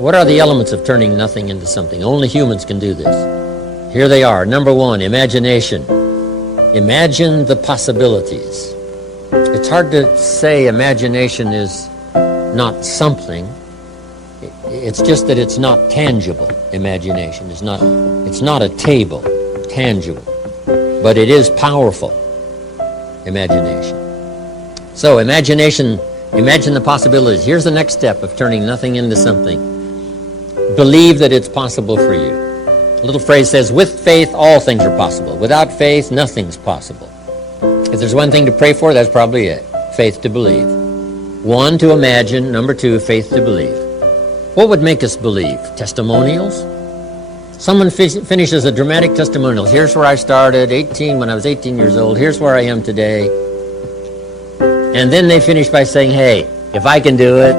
What are the elements of turning nothing into something? Only humans can do this. Here they are. Number one, imagination. Imagine the possibilities. It's hard to say imagination is not something. It's just that it's not tangible. Imagination is not. It's not a table, tangible, but it is powerful. Imagination. So imagination. Imagine the possibilities. Here's the next step of turning nothing into something. Believe that it's possible for you. A little phrase says, with faith, all things are possible. Without faith, nothing's possible. If there's one thing to pray for, that's probably it. Faith to believe. One, to imagine. Number two, faith to believe. What would make us believe? Testimonials? Someone finishes a dramatic testimonial. Here's where I started, when I was 18 years old. Here's where I am today. And then they finish by saying, hey, if I can do it,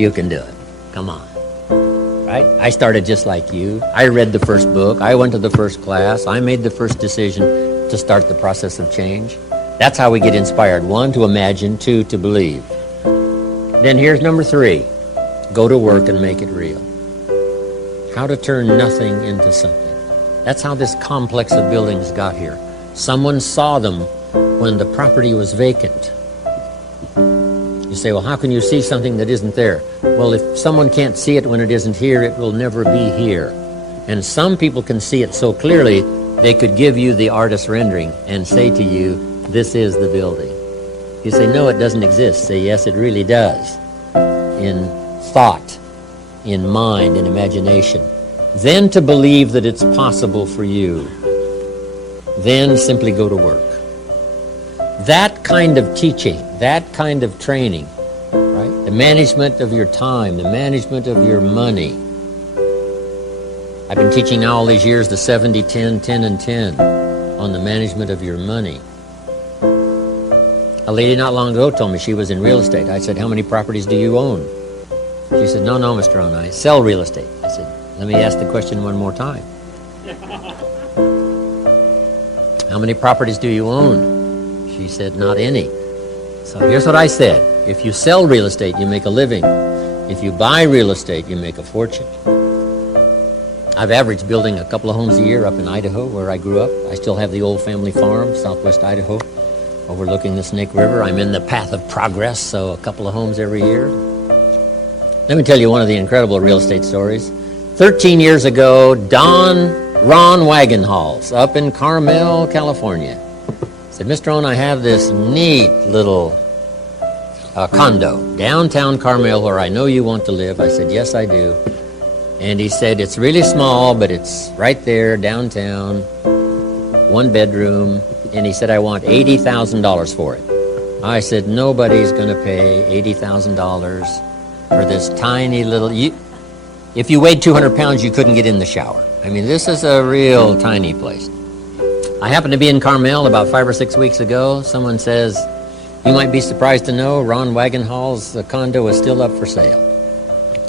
you can do it. Come on. Right? I started just like you. I read the first book. I went to the first class. I made the first decision to start the process of change. That's how we get inspired. One, to imagine. Two, to believe. Then here's number three. Go to work and make it real. How to turn nothing into something. That's how this complex of buildings got here. Someone saw them when the property was vacant. You say, well, how can you see something that isn't there? Well, if someone can't see it when it isn't here, it will never be here. And some people can see it so clearly, they could give you the artist's rendering and say to you, this is the building. You say, no, it doesn't exist. Say, yes, it really does. In thought, in mind, in imagination. Then to believe that it's possible for you. Then simply go to work. That kind of teaching, that kind of training, right? The management of your time, the management of your money. I've been teaching now all these years the 70, 10, 10, and 10 on the management of your money. A lady not long ago told me she was in real estate. I said, how many properties do you own? She said, no, Mr. Rohn, I sell real estate. I said, let me ask the question one more time. How many properties do you own? She said, not any. So here's what I said. If you sell real estate, you make a living. If you buy real estate, you make a fortune. I've averaged building a couple of homes a year up in Idaho, where I grew up. I still have the old family farm, southwest Idaho, overlooking the Snake River. I'm in the path of progress, so a couple of homes every year. Let me tell you one of the incredible real estate stories. 13 years ago, Rohn Wagonhalls up in Carmel, California, said, Mr. Rohn, I have this neat little condo downtown Carmel where I know you want to live. I said, yes, I do. And he said, it's really small, but it's right there downtown, one bedroom. And he said, I want $80,000 for it. I said, nobody's going to pay $80,000 for this tiny little... If you weighed 200 pounds, you couldn't get in the shower. I mean, this is a real tiny place. I happened to be in Carmel about 5 or 6 weeks ago. Someone says, you might be surprised to know Rohn Wagonhalls' condo is still up for sale.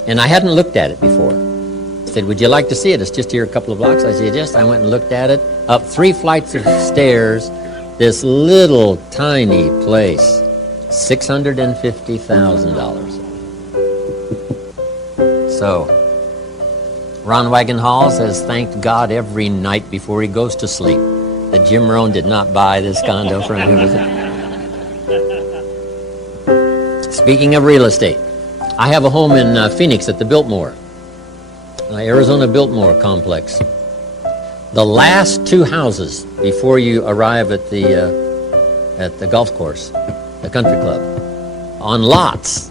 And I hadn't looked at it before. I said, would you like to see it? It's just here a couple of blocks. I said, yes. I went and looked at it. Up 3 flights of stairs, this little tiny place, $650,000. So, Rohn Wagonhalls has thanked God every night before he goes to sleep that Jim Rohn did not buy this condo from him. Speaking of real estate, I have a home in Phoenix at the Biltmore, Arizona Biltmore complex. The last 2 houses before you arrive at the golf course, the country club, on lots.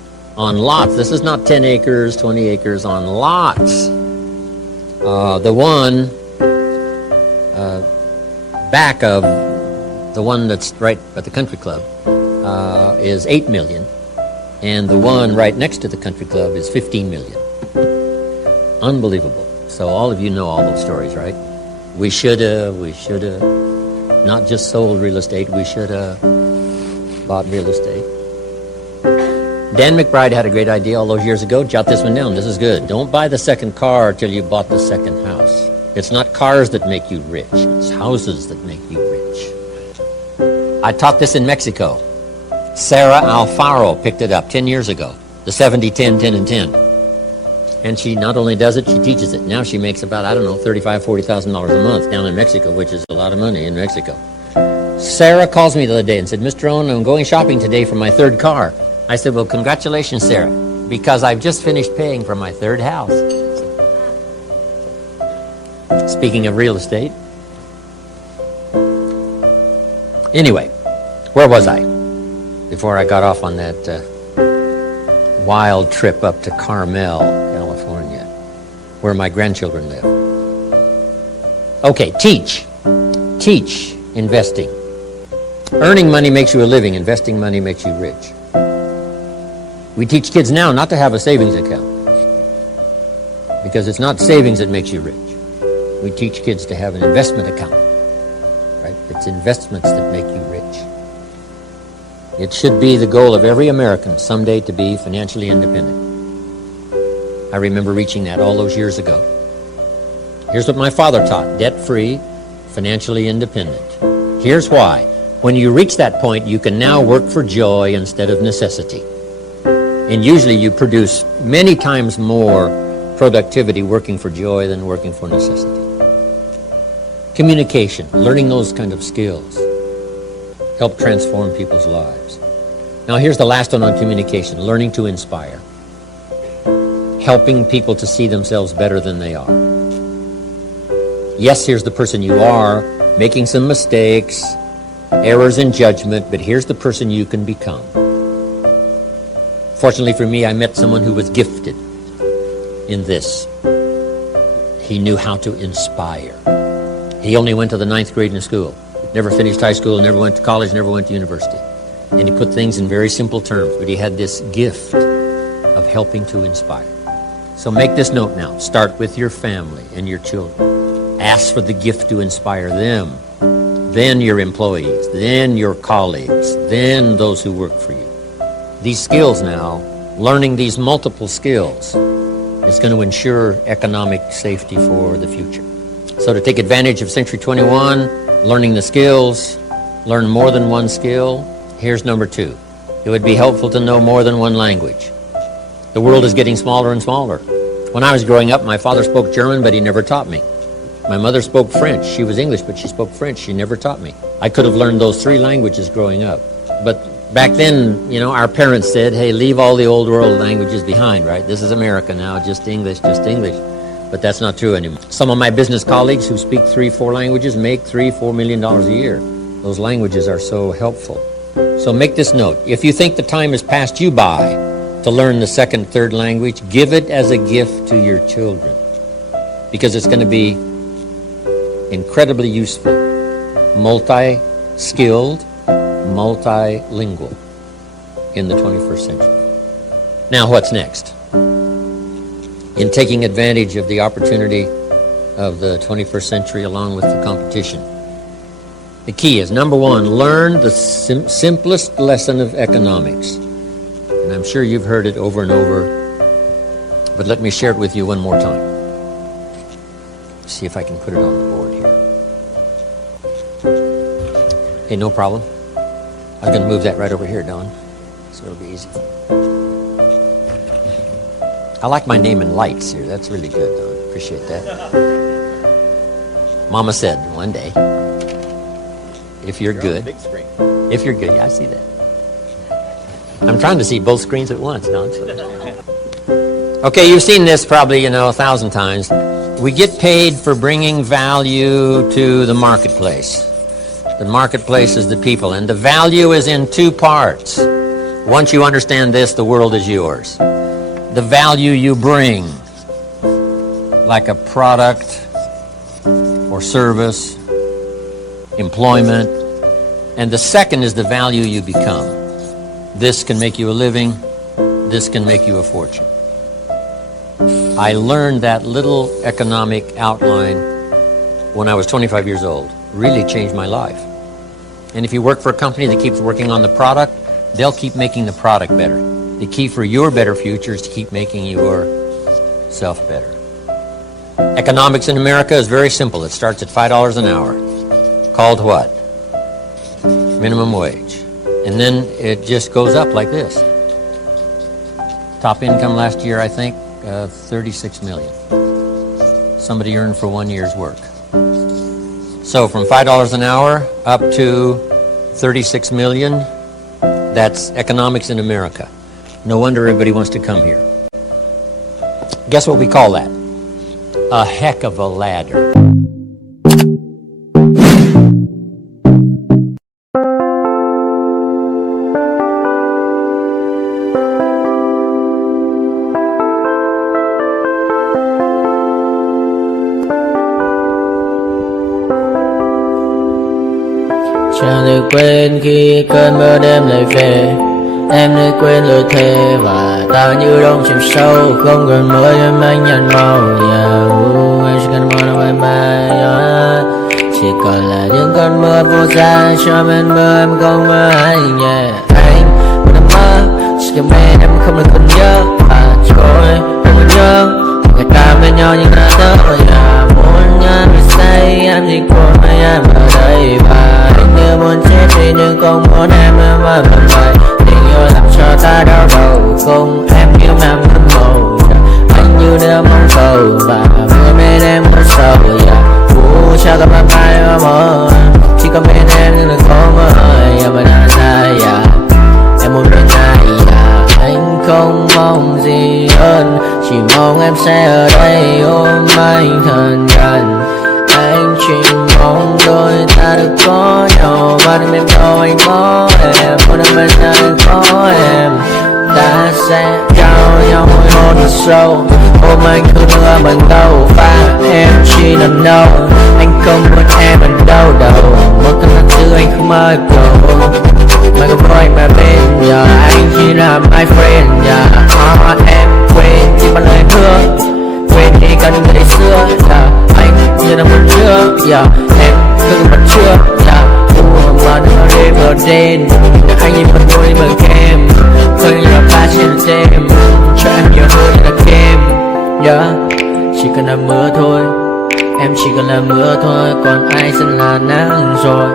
This is not 10 acres, 20 acres, on lots. The one back of the one that's right at the country club is $8 million, and the one right next to the country club is $15 million. Unbelievable. So all of you know all those stories, right? We should have not just sold real estate, we should have bought real estate. Dan McBride had a great idea all those years ago. Jot this one down. This is good. Don't buy the second car till you bought the second house. It's not cars that make you rich. It's houses that make you rich. I taught this in Mexico. Sarah Alfaro picked it up 10 years ago. The 70, 10, 10, and 10. And she not only does it, she teaches it. Now she makes about, I don't know, $35,000, $40,000 a month down in Mexico, which is a lot of money in Mexico. Sarah calls me the other day and said, Mr. Rohn, I'm going shopping today for my third car. I said, well, congratulations, Sarah, because I've just finished paying for my third house. Speaking of real estate. Anyway, where was I before I got off on that wild trip up to Carmel, California, where my grandchildren live? Okay, teach investing. Earning money makes you a living. Investing money makes you rich. We teach kids now not to have a savings account, because it's not savings that makes you rich. We teach kids to have an investment account, right? It's investments that make you rich. It should be the goal of every American someday to be financially independent. I remember reaching that all those years ago. Here's what my father taught: debt-free, financially independent. Here's why. When you reach that point, you can now work for joy instead of necessity. And usually you produce many times more productivity working for joy than working for necessity. Communication, learning those kind of skills, help transform people's lives. Now here's the last one on communication: learning to inspire. Helping people to see themselves better than they are. Yes, here's the person you are, making some mistakes, errors in judgment, but here's the person you can become. Fortunately for me, I met someone who was gifted in this. He knew how to inspire. He only went to the 9th grade in school, never finished high school, never went to college, never went to university. And he put things in very simple terms, but he had this gift of helping to inspire. So make this note now. Start with your family and your children. Ask for the gift to inspire them, then your employees, then your colleagues, then those who work for you. These skills now, learning these multiple skills, is going to ensure economic safety for the future. So to take advantage of Century 21, learning the skills, learn more than one skill. Here's number 2. It would be helpful to know more than one language. The world is getting smaller and smaller. When I was growing up, my father spoke German, but he never taught me. My mother spoke French. She was English, but she spoke French. She never taught me. I could have learned those 3 languages growing up. But back then, you know, our parents said, hey, leave all the old world languages behind, right? This is America now, just English, just English. But that's not true anymore. Some of my business colleagues who speak 3-4 languages make $3-4 million a year. Those languages are so helpful. So make this note. If you think the time has passed you by to learn the 2nd, 3rd language, give it as a gift to your children, because it's going to be incredibly useful, multi-skilled, multilingual in the 21st century. Now what's next? In taking advantage of the opportunity of the 21st century along with the competition, the key is, number 1, learn the simplest lesson of economics. And I'm sure you've heard it over and over, but let me share it with you one more time. See if I can put it on the board here. Hey, no problem. I was going to move that right over here, Don, so it'll be easy. I like my name in lights here. That's really good, Don. Appreciate that. Mama said one day, if you're good. Big screen. If you're good, yeah, I see that. I'm trying to see both screens at once, Don. Okay, you've seen this probably, 1,000 times. We get paid for bringing value to the marketplace. The marketplace is the people, and the value is in 2 parts. Once you understand this, the world is yours. The value you bring, like a product or service, employment, and the second is the value you become. This can make you a living, this can make you a fortune. I learned that little economic outline when I was 25 years old. Really changed my life. And if you work for a company that keeps working on the product, they'll keep making the product better. The key for your better future is to keep making yourself better. Economics in America is very simple. It starts at $5 an hour. Called what? Minimum wage. And then it just goes up like this. Top income last year, I think, 36 million. Somebody earned for 1 year's work. So from $5 an hour up to 36 million, that's economics in America. No wonder everybody wants to come here. Guess what we call that? A heck of a ladder. Chẳng được quên khi cơn mưa đêm lại về. Em nơi quên lời thề và ta như đông chìm sâu. Không còn mưa em anh nhận màu. Em chỉ cần mưa đâu em bay. Chỉ còn là những cơn mưa vô giá. Cho bên mưa em không mơ anh. Anh muốn em mơ. Chỉ cần bên em không được còn nhớ. Và trôi không còn nhớ. Người ta bên nhau nhưng đã đỡ. Muốn em bị say em chỉ của em ở đây. Và anh như muốn chết đi nhưng không muốn em ở bên vậy. Tình yêu làm cho ta đau đầu. Cùng em như em mất màu. Anh như đeo mong cầu. Và mưa bên em muốn sầu. Vũ cho các bạn bay ở mơ. Chỉ có bên em nhưng đừng có mơ. Em ở đằng xa. Em muốn bên ai. Anh không mong gì hơn. Chỉ mong em sẽ ở đây ôm anh thật gần. Anh chỉ mong đôi ta được có nhau. Mà đừng em đâu anh có em. Muốn em bên anh có em. Ta sẽ trao nhau môi hôn thật sâu. Ôm anh cứ mưa bằng đâu. Và em chỉ lần đâu. Anh không muốn em ở đâu đâu. Một cơn nắng thứ anh không mơ cầu. Mà không có anh mà bên giờ. Anh chỉ là my friend. Em quên đi bao lời hứa. Quên đi cả những ngày xưa. Anh như là một chưa. Em cứ mất chưa. Mà đừng nói đêm ở đêm. Anh nhìn mặt môi bằng kem. Khơi như là ba trên đêm. Cho em nhiều hơn là kem. Chỉ cần là mưa thôi. Em chỉ cần là mưa thôi. Còn ai sẽ là nắng rồi.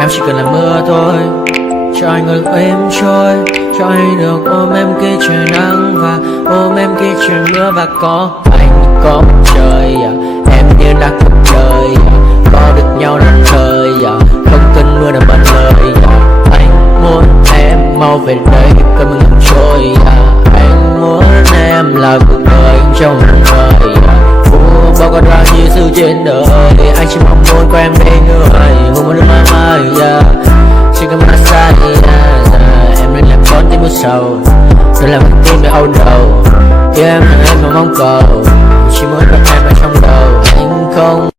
Em chỉ cần là mưa thôi. Cho anh ngược êm trôi. Cho anh được ôm em khi trời nắng. Và ôm em khi trời mưa. Và có anh có mặt trời. Em như là cuộc đời. Có được nhau lần thời. Không cần mưa để bận lời. Anh muốn em mau về đây. Cơn mưa ngừng trôi. Anh muốn em là cuộc đời trong một đời. Bao con bao nhiêu sự trên đời. Anh chỉ mong muốn có em bên người. Không muốn được mãi mãi. Chỉ cần mà xa đi. Em nên làm con tim mưa sầu. Nên làm con tim bị âu đầu. Yêu em là em mà mong cầu. Chỉ muốn có em ở trong đầu. Anh không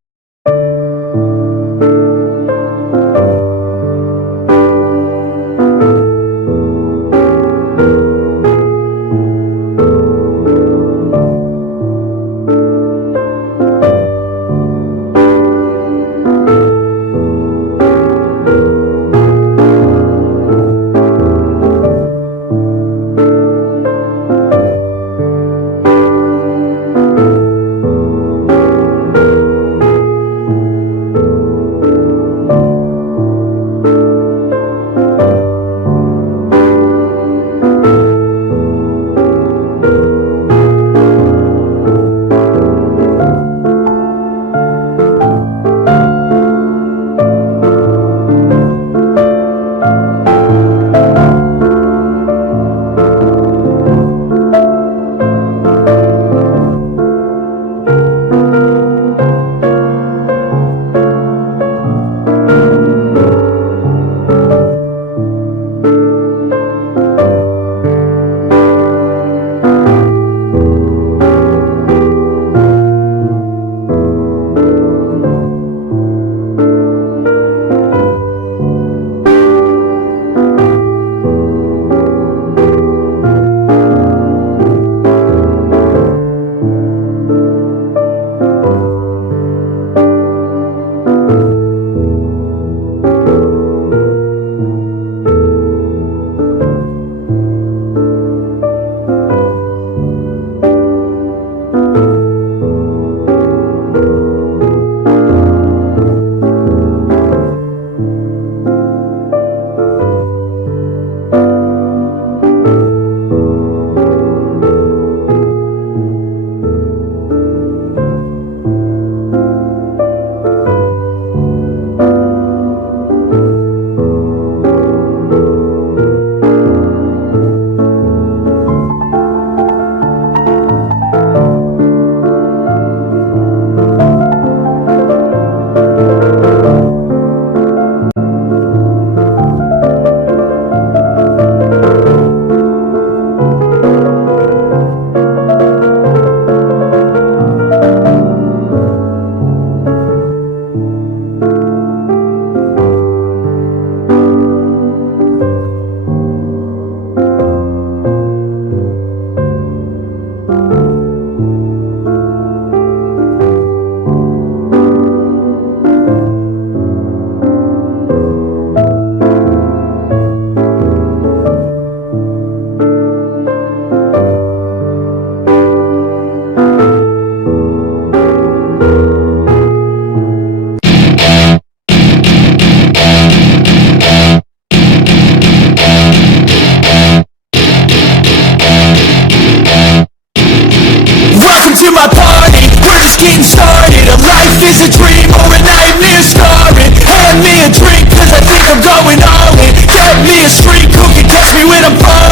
get a phone